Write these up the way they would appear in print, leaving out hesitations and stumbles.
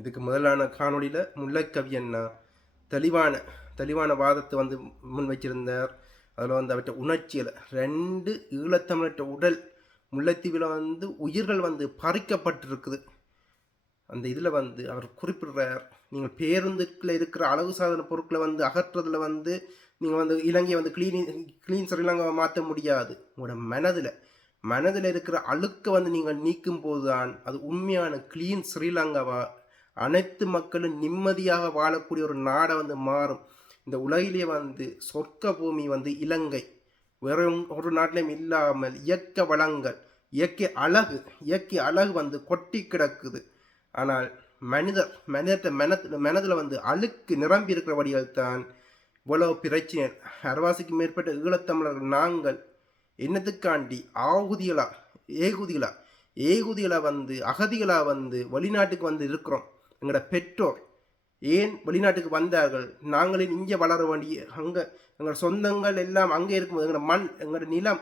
இதுக்கு முதலான காணொளியில் முல்லைக்கவி அண்ணா தெளிவான தெளிவான வாதத்தை வந்து முன் வச்சிருந்தார். அதில் வந்து அவற்றை உணர்ச்சியில் 2 ஈழத்தமிழற்ற உடல் முல்லைத்தீவில் வந்து உயிர்கள் வந்து பறிக்கப்பட்டிருக்குது. அந்த இதில் வந்து அவர் குறிப்பிடுறார், நீங்கள் பேருந்துக்குள்ள இருக்கிற அழகு சாதன பொருட்களை வந்து அகற்றுறதுல வந்து நீங்கள் வந்து இலங்கையை வந்து கிளீன் ஸ்ரீலங்காவை மாற்ற முடியாது. உங்களோட மனதில் இருக்கிற அழுக்கை வந்து நீங்கள் நீக்கும் போது தான் அது உண்மையான கிளீன் ஸ்ரீலங்காவா, அனைத்து மக்களும் நிம்மதியாக வாழக்கூடிய ஒரு நாடை வந்து மாறும். இந்த உலகிலே வந்து சொர்க்க பூமி வந்து இலங்கை. வேற ஒரு நாட்டிலையும் இல்லாமல் இயற்கை வளங்கள், இயற்கை அழகு வந்து கொட்டி கிடக்குது. ஆனால் மனதில் வந்து அழுக்கு நிரம்பி இருக்கிறபடியால் தான் இவ்வளவு பிரச்சனை. 60க்கும் மேற்பட்ட ஈழத்தமிழர்கள் நாங்கள் என்னத்துக்காண்டி ஏகுதிகளா வந்து அகதிகளா வந்து வெளிநாட்டுக்கு வந்து இருக்கிறோம். எங்களோட பெற்றோர் ஏன் வெளிநாட்டுக்கு வந்தார்கள்? நாங்களே இங்கே வளர வேண்டிய அங்கே எங்களோட சொந்தங்கள் எல்லாம் அங்கே இருக்கும்போது, எங்களோட மண், எங்களோட நிலம்,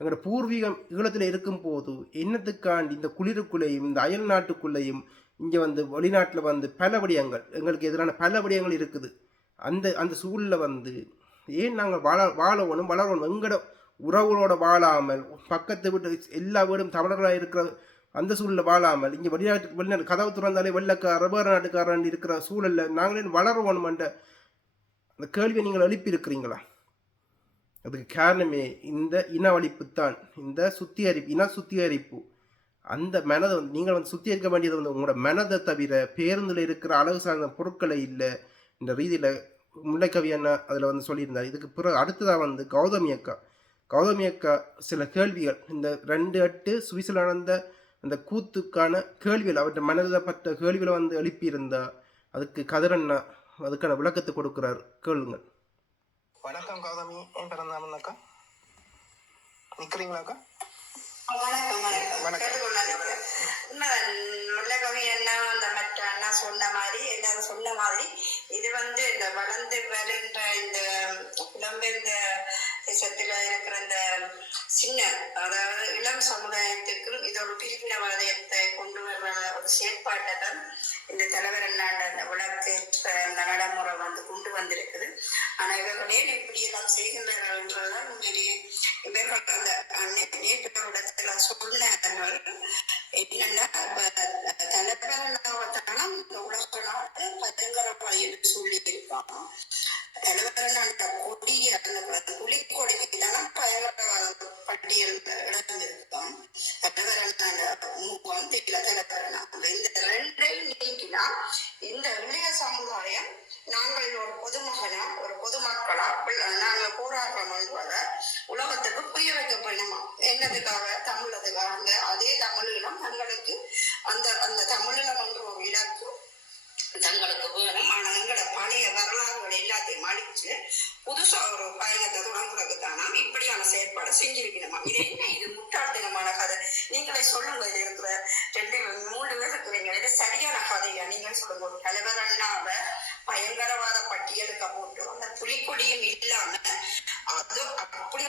எங்களோட பூர்வீகம் ஈழத்தில் இருக்கும் போது என்னத்துக்காண்டி இந்த குளிருக்குள்ளேயும் இந்த அயல் நாட்டுக்குள்ளேயும் இங்கே வந்து வெளிநாட்டில் வந்து பல விடயங்கள், எங்களுக்கு எதிரான பல விடயங்கள் இருக்குது. அந்த சூழலில் வந்து ஏன் நாங்கள் வாழணும் வளரணும்? எங்களோட உறவுகளோட வாழாமல், பக்கத்தை விட்டு எல்லா வீடும் தமிழர்களாக இருக்கிற அந்த சூழலில் வாழாமல், இங்கே வெளிநாட்டு கதவு திறந்தாலே வெள்ளக்கார வேறு நாட்டுக்காரன் இருக்கிற சூழலில் நாங்களே வளரணும் என்ற அந்த கேள்வியை நீங்கள் எழுப்பியிருக்கிறீங்களா? அதுக்கு காரணமே இந்த இனவழிப்பு தான். இந்த இன சுத்திகரிப்பு. அந்த மனதை வந்து நீங்கள் வந்து சுத்திகரிக்க வேண்டியது வந்து உங்களோட மனதை தவிர பேருந்தில் இருக்கிற அழகு சார்ந்த பொருட்களை இல்லை. இந்த ரீதியில் முல்லைக்கவி அண்ணா அதில் வந்து சொல்லியிருந்தார். இதுக்கு பிறகு அடுத்ததாக வந்து கௌதமி அக்கா சில கேள்விகள், இந்த 2/8 சுவிசில் நடந்த அந்த கூத்துக்கான கேள்விகள், அவற்றை மனதில் பட்ட கேள்விகளை வந்து எழுப்பியிருந்தா அதுக்கு கதிரண்ணா அதுக்கான விளக்கத்தை கொடுக்கிறார். கேளுங்கள். வணக்கம் கௌதமி, என் பிறந்தாமன்னாக்கா நிக்கிறீங்களாக்கா? முல்லைக்கவி அண்ணா அந்த மற்ற அண்ணா சொன்ன மாதிரி எல்லாரும் சொன்ன மாதிரி இது வந்து இந்த வளர்ந்து வருகின்ற இந்த புலம்பெயர்ந்த தேசத்துல இருக்கிற இந்த சின்ன, அதாவது இளம் சமுதாயத்துக்கும் இது ஒரு பிரிவினவாதத்தை கொண்டு வர்ற ஒரு செயற்பாட்டை தான் இந்த தலைவர் அண்ணாண்ட அந்த விளக்கேற்ற அந்த நடைமுறை வந்து கொண்டு வந்திருக்குது. ஆனா இவர்களே இப்படி எல்லாம் செய்கின்றார்கள் என்றால் உண்மையிலேயே இவர்கள் அந்த நேற்று இடத்துல சொன்ன என்னன்னா தலைவர் அண்ணாவத்தான இந்த உலக நாட்டு பயங்கரவாதி என்று சொல்லி இருக்காங்க. தலைவர் அந்த கொடிய அந்த புலிக்கொடிக்கான பயங்கரவாத பட்டியல் இழந்திருக்கோம். தலைவர் முகம் தலைவர் இந்த 2ஐயும் நீக்கினா இந்த இளைய சமுதாயம் நாங்கள் ஒரு பொதுமகனா ஒரு பொதுமக்களா நாங்கள் போராடுறோம் என்பதை உலகத்துக்கு புரிய வைக்கப்படுமா? என்னதுக்காக? தமிழதுக்காக. அதே தமிழீழம் தங்களுக்கு அந்த தமிழீழம் என்ற ஒரு இலக்கு தங்களுக்கு வேணும். ஆனா எங்களோட பழைய வரலாறுகள் எல்லாத்தையும் அழிச்சு புதுசா ஒரு பயணத்தை தொடங்குறதுக்கு தானா இப்படியான செயற்பாடு செஞ்சிருக்கணுமா? இது என்ன? இது முட்டாள்தனமான கதை. நீங்களே சொல்லுங்க. இது இருக்கிற 2-3 பேர் இருக்கிறீங்க, இது சரியான கதையா? நீங்க சொல்லுங்க. ஒரு தலைவர் அண்ணாவை பயங்கரவாத பட்டியலுக்கு போட்டு அந்த புலிக்கொடியும் இல்லாம அது அப்படி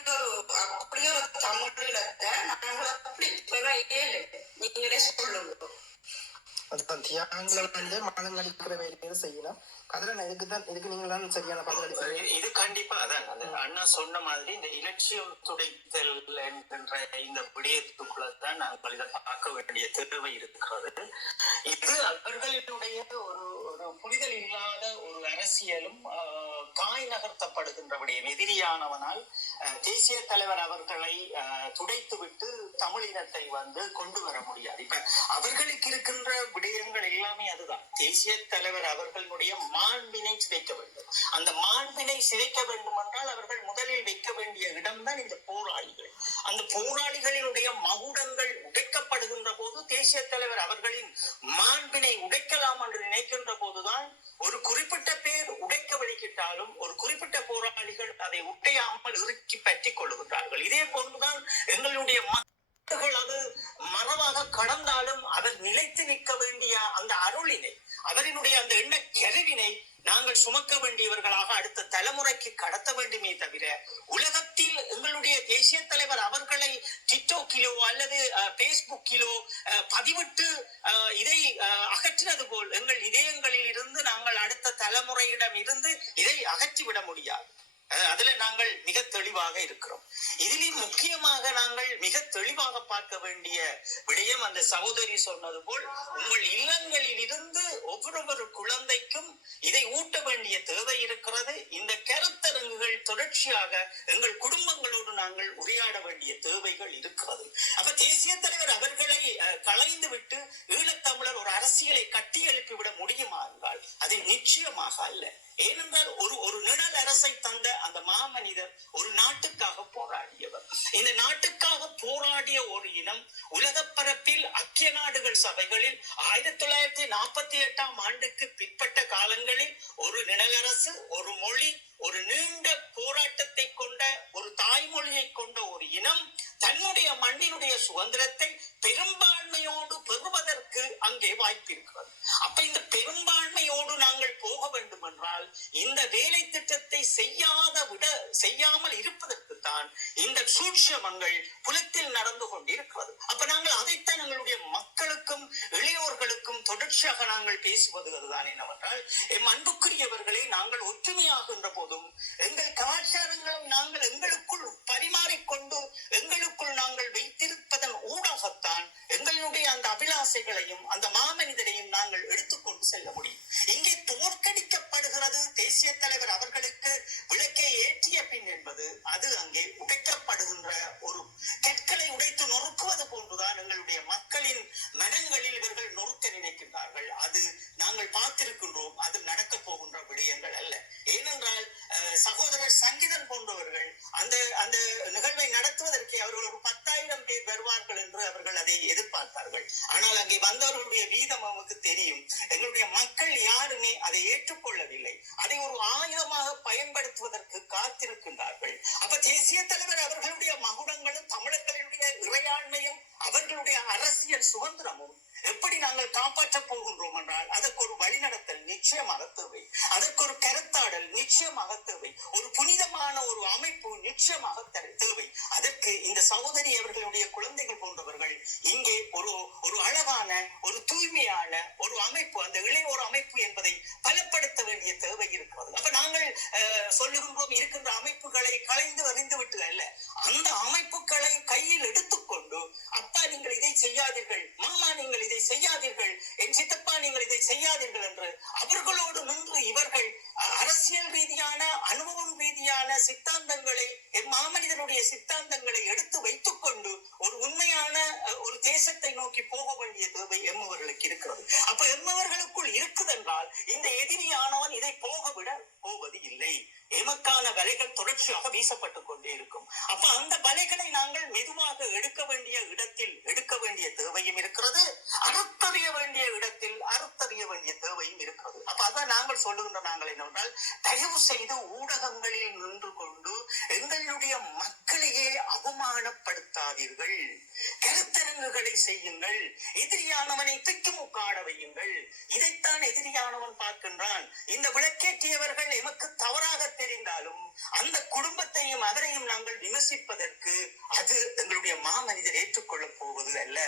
ஒரு தமிழீழத்தை நாங்கள் அப்படி பெற இயலு. நீங்களே சொல்லுங்க. அதுதான் தியாகங்களை வந்து மானங்களிக்கிற வேலையை செய்யலாம். அதுல இதுக்கு நீங்க தான் சரியான பதிலளிப்பீங்க. இது கண்டிப்பா அதான் அந்த அண்ணா சொன்ன மாதிரி இந்த இலட்சியம் துடைத்தல் என்கின்ற இந்த விடயத்துக்குள்ளதான் நாங்கள் இதை பார்க்க வேண்டிய தேவை இருக்கிறது. இது அவர்களுடைய ஒரு புரிதல் இல்லாத ஒரு அரசியலும் காய் நகர்த்தப்படுகின்ற விடயம். எதிரியானவனால் தேசிய தலைவர் அவர்களை துடைத்துவிட்டு தமிழினத்தை வந்து கொண்டு வர முடியாது. இப்ப அவர்களுக்கு இருக்கின்ற விடயங்கள் எல்லாமே அதுதான். தேசிய தலைவர் அவர்களுடைய மாண்பினை சிதைக்க வேண்டும். அந்த மாண்பினை சிதைக்க வேண்டும் என்றால் அவர்கள் முதலில் வைக்க வேண்டிய இடம்தான் இந்த போராளிகள். அந்த போராளிகளினுடைய மகுடங்கள் உடைக்கப்படுகின்ற போது தேசிய தலைவர் அவர்களின் மாண்பினை உடைக்கலாம் என்று நினைக்கின்ற போதுதான் ஒரு குறிப்பிட்ட பேர் உடைக்க வலிக்கிட்டாலும் ஒரு குறிப்பிட்ட போராளிகள் அதை உடையாமல் இறுக்கி பற்றிக் கொள்ளுகின்றார்கள். இதே போன்றுதான் எங்களுடைய மக்கள் அது மனமாக கடந்தாலும் அவர் நிலைத்து நிற்க வேண்டிய அந்த அருளினை, அவரினுடைய அந்த எண்ண கருவினை நாங்கள் சுமக்க வேண்டியவர்களாக அடுத்த தலைமுறைக்கு கடத்த வேண்டுமே தவிர உலகத்தில் எங்களுடைய தேசிய தலைவர் அவர்களை டிக்டாக்கிலோ அல்லது பேஸ்புக்கிலோ பதிவிட்டு இதை அகற்றினது போல் எங்கள் இதயங்களில் இருந்து நாங்கள் அடுத்த தலைமுறையிடம் இருந்து இதை அகற்றிவிட முடியாது. அதுல நாங்கள் மிக தெளிவாக இருக்கிறோம். இதிலும் முக்கியமாக நாங்கள் மிக தெளிவாக பார்க்க வேண்டிய விடயம் அந்த சகோதரி சொன்னது போல் உங்கள் இல்லங்களில் இருந்து ஒவ்வொரு குழந்தைக்கும் இதை ஊட்ட வேண்டிய தேவை இருக்கிறது. இந்த கருத்தரங்குகள் தொடர்ச்சியாக எங்கள் குடும்பங்களோடு நாங்கள் உரையாட வேண்டிய தேவைகள் இருக்கிறது. அப்ப தேசிய தலைவர் அவர்களை களைந்து விட்டு ஈழத்தமிழர் ஒரு அரசியலை கட்டி எழுப்பிவிட முடியுமா என்றால் அது நிச்சயமாக அல்ல. ஏனென்றால் ஒரு நிழல் அரசை தந்த அந்த மாமனிதர் ஒரு நாட்டுக்காக போராடியவர். இந்த நாட்டுக்காக போராடிய ஒரு இனம் உலக பரப்பில் ஐக்கிய நாடுகள் சபைகளில் 1948ஆம் ஆண்டுக்கு பிற்பட்ட காலங்களில் ஒரு நிழலரசு, ஒரு மொழி, ஒரு நீண்ட போராட்டத்தை கொண்ட ஒரு தாய்மொழியை கொண்ட ஒரு இனம் தன்னுடைய மண்ணினுடைய சுதந்திரத்தை பெரும்பான்மையோடு பெறுவதற்கு அங்கே வாய்ப்பு இருக்கிறது. அப்ப இந்த பெரும்பான்மையோடு நாங்கள் போக வேண்டும் என்றால் இந்த வேலை திட்டத்தை செய்யாமல் இருப்பதற்கு தான் இந்த சூட்சமங்கள் புலத்தில் நடந்து கொண்டிருக்கிறது. அப்ப நாங்கள் அதைத்தான் எங்களுடைய மக்களுக்கும் இளையோர்களுக்கும் தொடர்ச்சியாக நாங்கள் பேசுவது அதுதான் என்னவென்றால், எம் அன்புக்குரியவர்களை நாங்கள் ஒற்றுமையாகின்ற போதும் எங்கள் கலாச்சாரங்களை நாங்கள் எங்களுக்குள் பரிமாறிக்கொண்டு எங்களுக்குள் நாங்கள் வைத்திருப்பதன் ஊடாகத்தான் எங்களுடைய அந்த அபிலாசைகளையும் அந்த மாமனிதரையும் நாங்கள் எடுத்துக்கொண்டு செல்ல முடியும். இங்கே தோற்கடிக்கப்படுகிறது தேசிய தலைவர் அவர்களுக்கு விளக்கை ஏற்றிய பின் என்பது அது அங்கே உடைக்கப்படுகின்ற ஒரு கற்களை உடைத்து நொறுக்குவது போன்றுதான் எங்களுடைய மக்களின் மனங்களில் இவர்கள் நொறுக்க நினைக்கின்றார்கள். அது நாங்கள் பார்த்திருக்கின்றோம். அது நடக்க போகின்ற விடயங்கள் அல்ல. ஏனென்றால் சகோதரர் சங்கீதன் போன்றவர்கள் அந்த அந்த நிகழ்வை நடத்துவதற்கு அவர்கள் ஒரு 10,000 பேர் வருவார்கள் என்று அவர்கள் அதை எதிர்பார்த்தார்கள். ஆனால் அங்கே வந்தவர்களுடைய வீதம் நமக்கு தெரியும். எங்களுடைய மக்கள் யாருமே அதை ஏற்றுக்கொள்ளவில்லை. அதை ஒரு ஆயுதமாக பயன்படுத்துவதற்கு காத்திருக்கின்றார்கள். அப்ப தேசிய தலைவர் அவர்களுடைய மகுடங்களும் தமிழர்களுடைய இறையாண்மையும் அவர்களுடைய அரசியல் சுதந்திரமும் எப்படி நாங்கள் காப்பாற்றப் போகின்றோம் என்றால் அதற்கு ஒரு வழிநடத்தல் நிச்சயமாக தேவை. அதற்கு ஒரு கருத்தாடல் நிச்சயமாக தேவை. ஒரு புனிதமான ஒரு அமைப்பு நிச்சயமாக தேவை. அதற்கு இந்த சகோதரி அவர்களுடைய குழந்தைகள் போன்றவர்கள் இங்கே ஒரு அழகான ஒரு தூய்மையான ஒரு அமைப்பு, அந்த இளையோர் அமைப்பு என்பதை பலப்படுத்த வேண்டிய தேவை இருக்கிறது. அப்ப நாங்கள் சொல்லுகின்றோம் இருக்கின்ற அமைப்புகளை களைந்து அறிந்து விட்டு அல்ல, அந்த அமைப்புகளை கையில் எடுத்துக்கொண்டு அப்பா நீங்கள் இதை செய்யாதீர்கள், மாமா நீங்கள் இதை செய்யாதீர்கள், என் சித்தப்பா நீங்கள் இதை செய்யாதீர்கள் என்று அவர்களோடு நின்று இவர்கள் அரசியல் ரீதியான அனுபவம் ரீதியான சித்தாந்தங்களை மாமனிதனுடைய சித்தாந்தங்களை எடுத்து வைத்துக் கொண்டு ஒரு உண்மையான ஒரு தேசத்தை நோக்கி போக வேண்டிய தேவை எம்மவர்களுக்கு இருக்கிறது. அப்ப எம்மவர்களுக்குள் இருக்குதென்றால் இந்த எதிரியானவன் இதை போக விட போவது இல்லை. எமக்கான வலைகள் தொடர்ச்சியாக வீசப்பட்டுக் கொண்டே இருக்கும். அப்ப அந்த வலைகளை நாங்கள் மெதுவாக எடுக்க வேண்டிய இடத்தில் எடுக்க வேண்டிய தேவையும் இருக்கிறது, அறுத்தறிய வேண்டிய இடத்தில் அறுத்தறிய வேண்டிய தேவையும் இருக்கிறது. அப்ப அதான் நாங்கள் சொல்லுகின்ற நாங்கள் என்னவென்றால், தயவு செய்து ஊடகங்களில் நின்று கொண்டு எங்களுடைய மக்களையே அவமானப்படுத்தாதீர்கள். கருத்தரங்குகளை செய்யுங்கள். எதிரியானவனை திக்குமுக்காட வையுங்கள். இதைத்தான் எதிரியானவன் பார்க்கின்றான். இந்த விளக்கேற்றியவர்கள் எமக்கு தவறாக தெரிந்தாலும் அந்த குடும்பத்தையும் அவரையும் நாங்கள் விமர்சிப்பதற்கு அது எங்களுடைய மாமனிதர் ஏற்றுக்கொள்ளப் போவது அல்ல.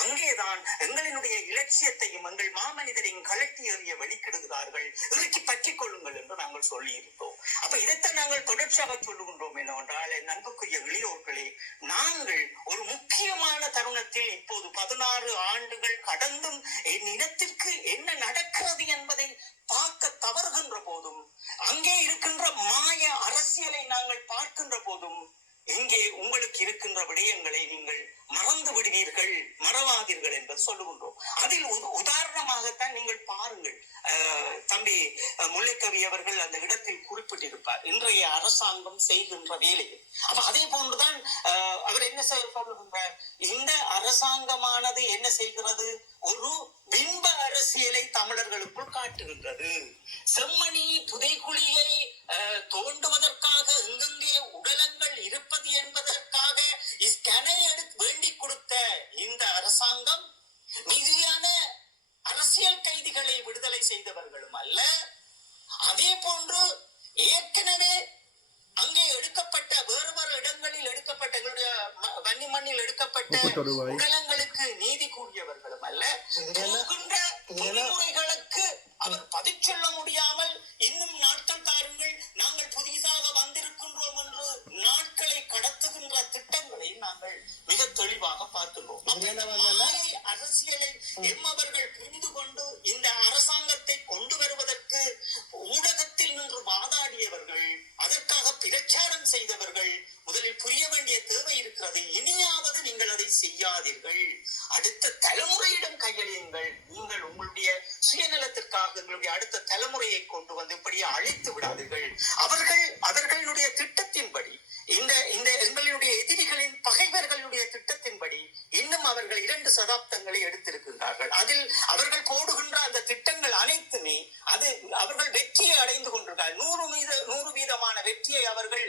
அங்கேதான் எங்களினுடைய இலட்சியத்தையும் எங்கள் மாமனிதரையும் கலட்டி எறிய வெளிக்கிடுகிறார்கள். இறுக்கி பற்றிக் கொள்ளுங்கள் என்று நாங்கள் சொல்லி இருந்தோம். அப்ப இதைத்தான் நாங்கள் தொடர்ச்சியாக சொல்லுகின்றோம் என்னவென்றால், என் அன்புக்குரிய இளையோர்களே, நாங்கள் ஒரு முக்கியமான தருணத்தில் இப்போது 16 ஆண்டுகள் கடந்தும் என் இனத்திற்கு என்ன நடக்கிறது என்பதை பார்க்க தவறுகின்ற போதும், அங்கே இருக்கின்ற மாய அரசியலை நாங்கள் பார்க்கின்ற போதும், இங்கே உங்களுக்கு இருக்கின்ற விடயங்களை நீங்கள் மறந்து விடுவீர்கள், மறவாதீர்கள் என்பது சொல்லுகின்றோம். அதில் உதாரணமாகத்தான் நீங்கள் பாருங்கள், தம்பி முல்லைக்கவி அவர்கள் அந்த இடத்தில் குறிப்பிட்டிருப்பார் இன்றைய அரசாங்கம் செய்கின்ற வேலையை. அப்ப அதே போன்றுதான் அவர் என்ன சொல்லுகின்றார், இந்த அரசாங்கமானது என்ன செய்கிறது, ஒரு பிம்ப அரசியலை தமிழர்களுக்குள் காட்டுகின்றது. செம்மணி புதைக்குழியை தோண்டுவதற்காக எங்கெங்கே உடலங்கள் இருப்பது என்பதற்காக ஸ்கேனை எடுத்து வேண்டிக் கொடுத்த இந்த அரசாங்கம் மீதியான அரசியல் கைதிகளை விடுதலை செய்தவர்களும் அல்ல. அதே போன்று ஏற்கனவே அங்கே எடுக்கப்பட்ட வேறு இடங்களில் எடுக்கப்பட்ட எங்களுடைய வன்னி மண்ணில் எடுக்கப்பட்ட உடலங்களுக்கு நீதி கூறியவர்களும் அல்ல. போகின்ற பொறிமுறைகளுக்கு அவர் பதில் சொல்ல முடியாமல் இன்னும் நாட்கள் தாருங்கள், நாங்கள் புதிதாக வந்திருக்கின்றோம் என்று நாட்களை கடத்துகின்ற திட்டங்களை நாங்கள் மிக தெளிவாக பார்க்கின்றோம். அரசியலை எம்மவர்கள் புரிந்து கொண்டு இந்த அரசாங்கத்தை கொண்டு வருவதற்கு ஊடகத்தில் நின்று வாதாடியவர்கள், அதற்காக பிரச்சாரம் செய்தவர்கள் முதலில் புரிய வேண்டிய தேவை இருக்கிறது. இனியாவது நீங்கள் அதை செய்யாதீர்கள். அடுத்த தலைமுறையிடம் கையளியுங்கள். நீங்கள் உங்களுடைய சுயநலத்திற்காக எங்களுடைய அடுத்த தலைமுறையை கொண்டு வந்து இப்படியே அழைத்து விடாதீர்கள். அவர்களுடைய திட்டத்தின்படி இந்த எங்களுடைய எதிரிகளின் பகைவர்களுடைய திட்டத்தின்படி இன்னும் அவர்கள் 2 சதாப்தங்களை எடுத்திருக்கின்றார்கள். அதில் அவர்கள் போடுகின்ற அந்த திட்டங்கள் அனைத்துமே அவர்கள் வெற்றியை அடைந்து கொண்டிருக்கிறார்கள். 100% வெற்றியை அவர்கள்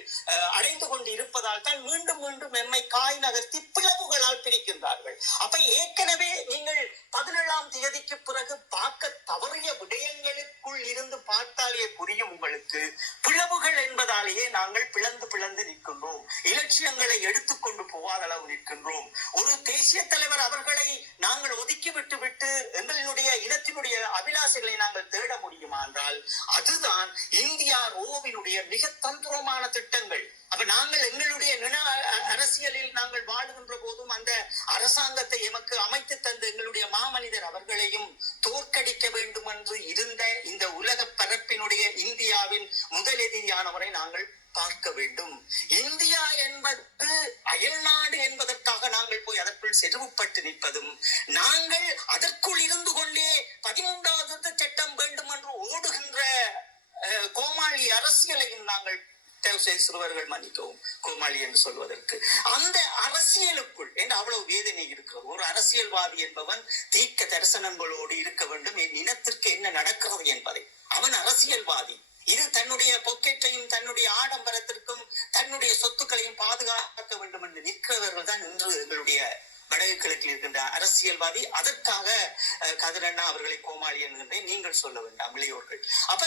அடைந்து கொண்டு இருப்பதால் தான் மீண்டும் மீண்டும் எம்மை காய் நகர்த்தி பிளவுகளால் பிரிக்கின்றார்கள். அப்ப ஏற்கனவே நீங்கள் 17ஆம் தேதிக்கு பிறகு பார்க்க தவறிய விடயங்களுக்குள் இருந்து பார்த்தாலே புரியும் உங்களுக்கு. பிளவுகள் என்பதாலேயே நாங்கள் பிளந்து நிற்கின்றோம். இலட்சியங்களை எடுத்துக்கொண்டு போகாத அளவு நிற்கின்றோம். ஒரு தேசிய தலைவர் அவர்களை நாங்கள் ஒதுக்கி விட்டு எங்களுடைய இனத்தினுடைய அபிலாசைகளை நாங்கள் தேட முடியுமா என்றால் அதுதான் இந்தியா ரோவினுடைய மிக தந்திரமான திட்டங்கள். அப்ப நாங்கள் எங்களுடைய அரசியலில் நாங்கள் வாழுகின்ற போதும் அந்த அரசாங்கத்தை எமக்கு அமைத்து தந்த எங்களுடைய மாமனிதர் அவர்களையும் தோற்கடிக்க வேண்டும் என்று இருந்த இந்த உலக பரப்பினுடைய இந்தியாவின் முதலெதிரியானவரை நாங்கள் பார்க்க வேண்டும். இந்தியா என்பது அயல்நாடு என்பதற்காக நாங்கள் போய் அதற்குள் செருவுப்பட்டு நிற்பதும், நாங்கள் அதற்குள் இருந்து கொண்டே 13வது சட்டம் வேண்டும் என்று ஓடுகின்ற கோமாளி அரசியலையும் நாங்கள் சிறுவர்கள் மன்னிக்கவும் கோமாளி என்று சொல்வதற்கு அந்த அரசியலுக்குள் என்று அவ்வளவு வேதனை இருக்கிறது. ஒரு அரசியல்வாதி என்பவன் தீர்க்க தரிசனங்களோடு இருக்க வேண்டும். என் இனத்திற்கு என்ன நடக்கிறது என்பதை. அவன் அரசியல்வாதி. இது தன்னுடைய பொக்கெட்டையும் தன்னுடைய ஆடம்பரத்திற்கும் தன்னுடைய சொத்துக்களையும் பாதுகாக்க வேண்டும் என்று நிற்கிறவர்கள் தான் இன்று எங்களுடைய வடகிழக்கில் இருக்கின்ற அரசியல்வாதி. அதற்காக கதிரண்ணா அவர்களை கோமாளி என்கின்றேன். நீங்கள் சொல்ல வேண்டாம் இளையோர்கள். அப்ப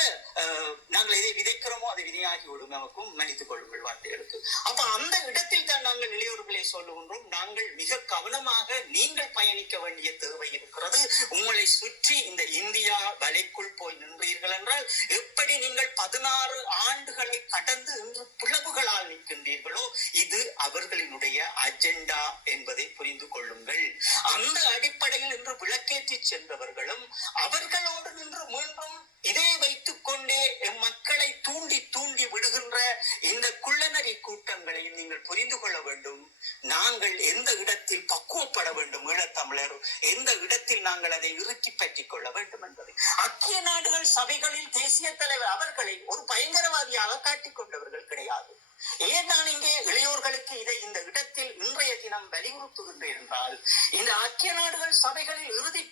நாங்கள் எதை விதைக்கிறோமோ அதை விதையாகி விடும். நமக்கும் மன்னித்துக் கொள்ளுங்கள் வார்த்தைகளுக்கு. அப்ப அந்த இடத்தில் தான் நாங்கள் இளையோர்களை சொல்லுகின்றோம். நாங்கள் மிக கவனமாக நீங்கள் பயணிக்க வேண்டிய தேவை இருக்கிறது. உங்களை சுற்றி இந்த இந்தியா வலைக்குள் போய் நின்றீர்கள் என்றால் எப்படி நீங்கள் 16 ஆண்டுகளை கடந்து இன்று பிளவுகளால் நிற்கின்றீர்களோ இது அவர்களினுடைய அஜெண்டா என்பதை புரிந்து கொள்ளுங்கள். அந்த அடிப்படையில் இன்று விளக்கேற்றி சென்றவர்களும் அவர்களோடு நின்று மீண்டும் இதை வைத்துக் கொண்டே மக்களை தூண்டி விடுகின்ற இந்த குள்ளநரி கூட்டங்களையும் நீங்கள் புரிந்து கொள்ள வேண்டும். நாங்கள் எந்த இடத்தில் பக்குவப்பட வேண்டும், ஈழத்தமிழர் எந்த இடத்தில் நாங்கள் அதை இறுக்கி பற்றிக் கொள்ள வேண்டும் என்பதை. ஐக்கிய நாடுகள் சபைகளில் தேசிய தலைவர் அவர்களை ஒரு பயங்கரவாதியாக காட்டிக் கொண்டவர்கள் கிடையாது. ஏன் நான் இங்கே இளையோர்களுக்கு இதை இந்த இடத்தில் இன்றைய தினம் வலியுறுத்துகின்றேன் என்றால் இந்த ஐக்கிய நாடுகள் சபைகளில் இறுதி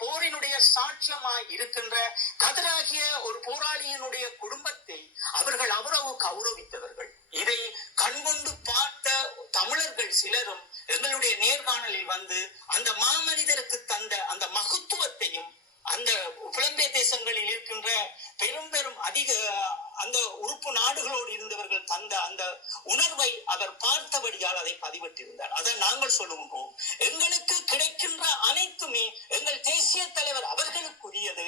போரினுடைய சாட்சியமாய் இருக்கின்ற கதிராகிய ஒரு போராளியினுடைய குடும்பத்தை அவர்கள் அவ்வளவு கௌரவித்தவர்கள். இதை கண்கொண்டு பார்த்த தமிழர்கள் சிலரும் எங்களுடைய நேர்காணலில் வந்து அந்த மாமனிதருக்கு தந்த அந்த மகத்துவத்தையும் அந்த புலம்பெயர் தேசங்களில் இருக்கின்ற பெரும் அதிக அந்த உறுப்பு நாடுகளோடு இருந்தவர்கள் தந்த அந்த உணர்வை அவர் பார்த்தபடியால் அதை பதிவிட்டிருந்தார். அதை நாங்கள் சொல்லுகின்றோம். எங்களுக்கு கிடைக்கின்ற அனைத்துமே எங்கள் தேசிய தலைவர் அவர்களுக்குரியது.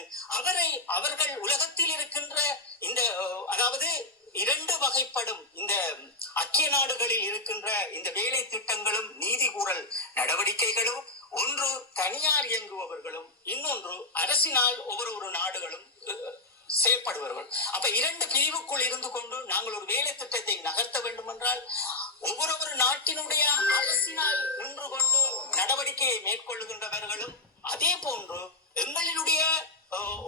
அவர்கள் உலகத்தில் இருக்கின்ற இந்த அதாவது 2 வகைப்படும் இந்த ஐக்கிய நாடுகளில் இருக்கின்ற இந்த வேலை திட்டங்களும் நீதி கூறல் நடவடிக்கைகளும், ஒன்று தனியார் இயங்குபவர்களும், இன்னொன்று அரசினால் ஒவ்வொரு நாடுகளும் செயல்படுவார்கள். அப்ப 2 பிரிவுக்குள் இருந்து கொண்டு நாங்கள் ஒரு வேலை திட்டத்தை நகர்த்த வேண்டும் என்றால் ஒவ்வொரு நாட்டினுடைய அரசினால் நின்று கொண்டு நடவடிக்கையை மேற்கொள்ளுகின்றவர்களும், அதே போன்று எங்களினுடைய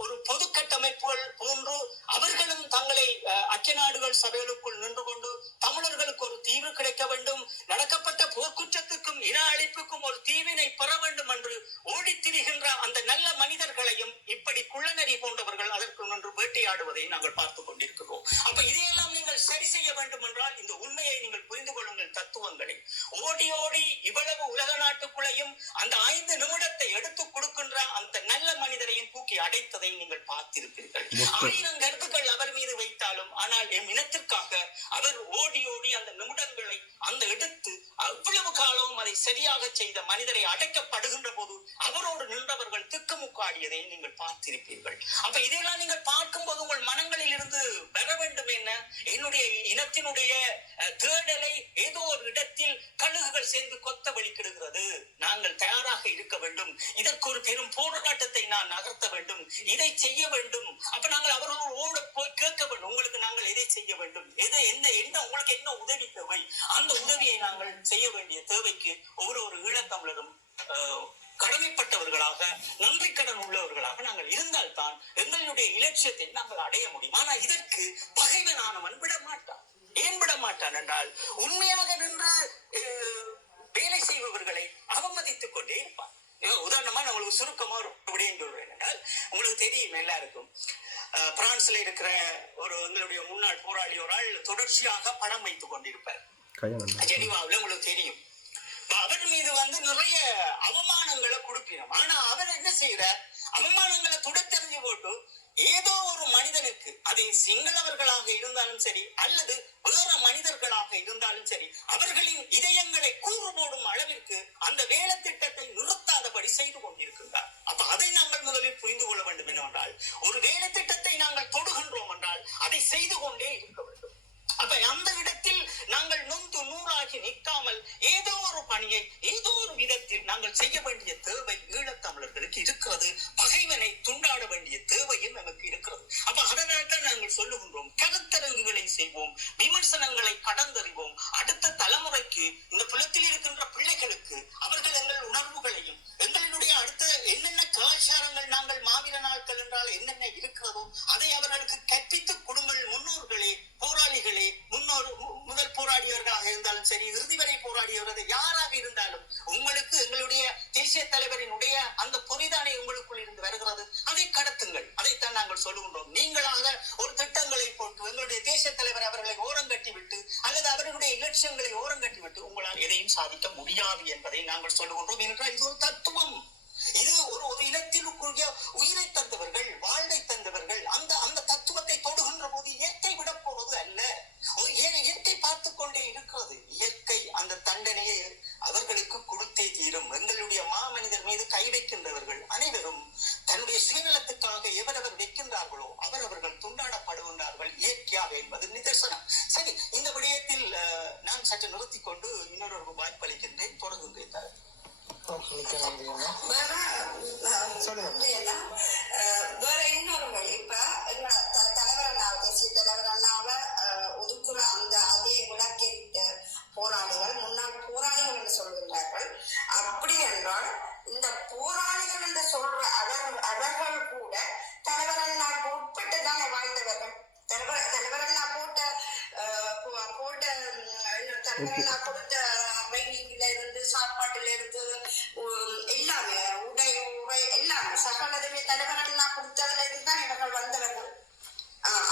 ஒரு பொது கட்டமைப்புகள் போன்று அவர்களும் தங்களை ஐக்கிய நாடுகள் சபைகளுக்குள் நின்று கொண்டு தமிழர்களுக்கு ஒரு தீர்வு கிடைக்க வேண்டும், நடக்கப்பட்ட போர்க்குற்றத்துக்கும் இன அழிப்புக்கும் ஒரு தீர்வினை பெற வேண்டும் என்று ஓடித்திரிகின்ற அந்த நல்ல மனிதர்களையும் இப்படி இப்படி குள்ளநரி போன்றவர்கள் அதற்கு நின்று வேட்டையாடுவதை நாங்கள் பார்த்துக் கொண்டிருக்கிறோம். அப்ப இதையெல்லாம் நீங்கள் சரி செய்ய வேண்டும் என்றால் இந்த உண்மையை நீங்கள் புரிந்து கொள்ளுங்கள். தத்துவங்களை ஓடி ஓடி இவ்வளவு உலக நாட்டுக்குள்ளையும் அந்த 5 நிமிடத்தை எடுத்துக் கொடுக்கின்ற அந்த நல்ல மனிதரையும் தூக்கி அடைத்ததை நீங்கள் பார்த்திருப்பீர்கள். 1000 கருத்துக்கள் அவர் மீது வைத்தாலும் ஆனால் என் இனத்திற்காக அவர் ஓடி ஓடி அந்த நிமிடங்களை அந்த எடுத்து அவ்வளவு காலமும் அதை சரியாக செய்த மனிதரை அடைக்கப்படுகின்ற போது அவரோடு நின்றவர்கள் திக்குமுக்காடியதை நீங்கள் பார்த்திருப்பீர்கள். அப்ப இதெல்லாம் நீங்கள் பார்க்கும்போது உங்கள் மனங்களில் இருந்து வர வேண்டும் என்ன, என்னுடைய இனத்தினுடைய தேடலை ஏதோ ஒரு இடத்தில் கழுகுகள் சேர்ந்து கொத்த வலிக்கிடுகிறது, நாங்கள் தயாராக இருக்க வேண்டும், இதற்கு ஒரு பெரும் போராட்டத்தை நான் நகர்த்த வேண்டும், இதை செய்ய வேண்டும். அப்ப நாங்கள் அவர்களோடு போய் கேட்க வேண்டும், உங்களுக்கு நாங்கள் எதை செய்ய வேண்டும், என்ன உங்களுக்கு என்ன உதவி தேவை, அந்த உதவியை நாங்கள் செய்ய வேண்டிய தேவைக்கு ஒவ்வொரு ஈழத்தமிழரும் கடமைப்பட்டவர்களாக நன்றி கடன் உள்ளவர்களாக நாங்கள் இருந்தால்தான் எங்களுடைய இலட்சியத்தை நாங்கள் அடைய முடியும். ஆனா இதற்கு பகைவனானவன் விட மாட்டான். ஏன் விட மாட்டான் என்றால் உண்மையாக நின்று வேலை செய்பவர்களை அவமதித்துக் கொண்டே இருப்பான். உதாரணமா நான் உங்களுக்கு சுருக்கமா ஒரு விடயம் சொல்றேன் என்றால் உங்களுக்கு தெரியும் எல்லாருக்கும், பிரான்ஸ்ல இருக்கிற ஒரு எங்களுடைய முன்னாள் போராளி ஒரு ஆள் தொடர்ச்சியாக பணம் வைத்துக் கொண்டிருப்பார் ஜெனீவாவில், உங்களுக்கு தெரியும். அவர் மீது நிறைய அவமானங்களை கொடுக்கிறோம். ஆனா அவர் என்ன செய்யறார், அவமானங்களை துடைத்தெறிஞ்சு போட்டு ஏதோ ஒரு மனிதனுக்கு, அது சிங்களவர்களாக இருந்தாலும் சரி அல்லது வேற மனிதர்களாக இருந்தாலும் சரி, அவர்களின் இதயங்களை கூறு போடும் அளவிற்கு அந்த வேலை திட்டத்தை நிறுத்தாதபடி செய்து கொண்டிருக்கின்றார். அப்ப அதை நாங்கள் முதலில் புரிந்து கொள்ள வேண்டும். என்னவென்றால் ஒரு வேலை திட்டத்தை நாங்கள் தொடுகின்றோம் என்றால் அதை செய்து கொண்டே இருக்க வேண்டும். அப்ப அந்த இடத்தில் நாங்கள் நொந்து நூறாகி நிற்காமல் ஏதோ ஒரு பணியை ஏதோ ஒரு விதத்தில் நாங்கள் செய்ய வேண்டிய தேவை ஈழத்தமிழர்களுக்கு இருக்கிறது. பகைவனை துண்டாட வேண்டிய தேவையும் நமக்கு இருக்கிறது. அப்ப அதனால் தான் நாங்கள் சொல்லுகின்றோம், கருத்தரங்குகளை செய்வோம், விமர்சனங்களை கடந்தறிவோம். அடுத்த தலைமுறைக்கு, இந்த புலத்தில் இருக்கின்ற பிள்ளைகளுக்கு அவர்கள் எங்கள் உணர்வுகளையும் எங்களுடைய அடுத்த என்னென்ன கலாச்சாரங்கள் நாங்கள் மாவீர நாட்கள் என்றால் என்னென்ன இருக்கிறதோ அதை அவர்களுக்கு கற்பித்து கொடுங்கள். முன்னோர்களே, போராளிகளே, முதல் போராடியவர்களாக இருந்தாலும் சரி, இறுதி வரை போராடியவர்கள் யாராக இருந்தாலும் உங்களுக்கு எங்களுடைய தேசிய தலைவரினுடைய அந்த பொறிதானே உங்களுக்குள் இருந்து வருகிறது, அதை கடத்துங்கள். அதைத்தான் நாங்கள் சொல்லுகின்றோம். நீங்களாக ஒரு திட்டங்களை போட்டு எங்களுடைய தேசிய தலைவர் அவர்களை ஓரங்கட்டி விட்டு அல்லது அவர்களுடைய இலட்சியங்களை ஓரங்கட்டி விட்டு உங்களால் எதையும் சாதிக்க முடியாது என்பதை நாங்கள் சொல்லுகின்றோம். ஏனென்றால் இது ஒரு தத்துவம். இது ஒரு இனத்திற்குரிய உயிரை தந்தவர்கள், வாழ்வை தந்தவர்கள். அந்த தத்துவத்தை தொடுகின்ற போது இயற்கை விட போவது அல்ல. இயற்கை பார்த்து கொண்டே இருக்கிறது. இயற்கை அந்த தண்டனையை அவர்களுக்கு கொடுத்தே தீரும். எங்களுடைய மாமனிதர் மீது கை வைக்கின்றவர்கள் அனைவரும் தன்னுடைய சுயநலத்துக்காக எவரவர் வைக்கின்றார்களோ அவரவர்கள் துண்டாடப்படுகின்றார்கள் இயற்கையாக என்பது நிதர்சனம். சரி, இந்த விடயத்தில் நான் சற்று நிறுத்திக் கொண்டு இன்னொரு வாய்ப்பளிக்கின்றேன், தொடர்கின்றேன். வேற இன்னொரு வழி, இப்ப தலைவர் தேசிய தலைவர் அண்ணாவை ஒதுக்குற அந்த அதே விளக்கெரித்த போராளிகள் முன்னாள் போராளிகள் என்று சொல்கின்றார்கள். அப்படி என்றால் இந்த போராளிகள் என்று சொல்ற அவர்கள் கூட தலைவர் அண்ணாவுக்கு உட்பட்டு தானே வாழ்ந்தவர்கள். தலைவர் அண்ணா போட்ட தலைவர் அண்ணா கொடுத்த வைனில இருந்து சாப்பாட்டுல இருந்து எல்லாமே உடை எல்லாமே சகலதுமே தலைவர் அண்ணா கொடுத்ததுல இருந்து தான் இவர்கள் வந்தவர்கள்.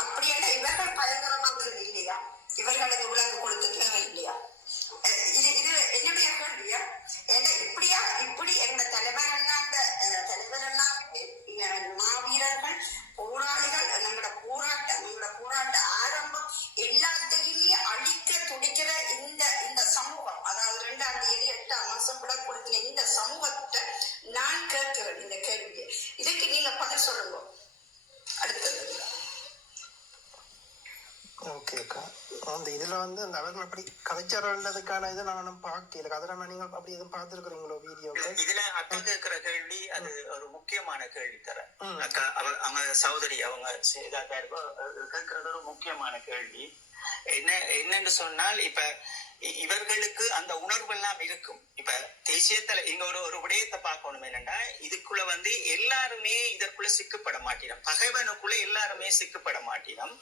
அப்படியான இவர்கள் பயங்கரமாகிறது இல்லையா? இவர்களுக்கு விலங்கு கொடுத்தது இல்லையா? இது என்னுடைய கேள்வியா? இப்படி எங்க தலைவர் அண்ணா மாவீரர்கள் போராளிகள் நம்மளோட போராட்ட ஆரம்பம் எல்லாத்தையுமே அழிக்க துடிக்கிற இந்த சமூகம், அதாவது 2ஆம் தேதி 8ஆம் மாசம் விடப்படுத்தின இந்த சமூகத்தை நான் கேட்கிறேன் இந்த கேள்வியை. இதுக்கு நீங்க பதில் சொல்லுங்க. அடுத்தது ஓகேக்கா, அந்த இதுல அந்த அவர்கள் அப்படி கதைச்சாரதுக்கான இதை நான் பார்க்கல. அதெல்லாம் நீங்க அப்படி எதுவும் பார்த்துருக்கிறீங்களோ வீடியோக்கள்? இதுல அக்கா கேட்கிற கேள்வி அது ஒரு முக்கியமான கேள்வி தர அக்கா. அவங்க சகோதரி அவங்க கேட்கறது ஒரு முக்கியமான கேள்வி. என்னன்னு சொன்னால், இப்ப இவர்களுக்கு அந்த உணர்வு எல்லாம் இருக்கும். இப்ப தேசியத்துல இங்க ஒரு விடயத்தை பார்க்கணும். என்னன்னா இதுக்குள்ள எல்லாருமே இதற்குள்ள சிக்கப்பட மாட்டினோம். பகைவனுக்குள்ள எல்லாருமே சிக்கப்பட மாட்டினோம்.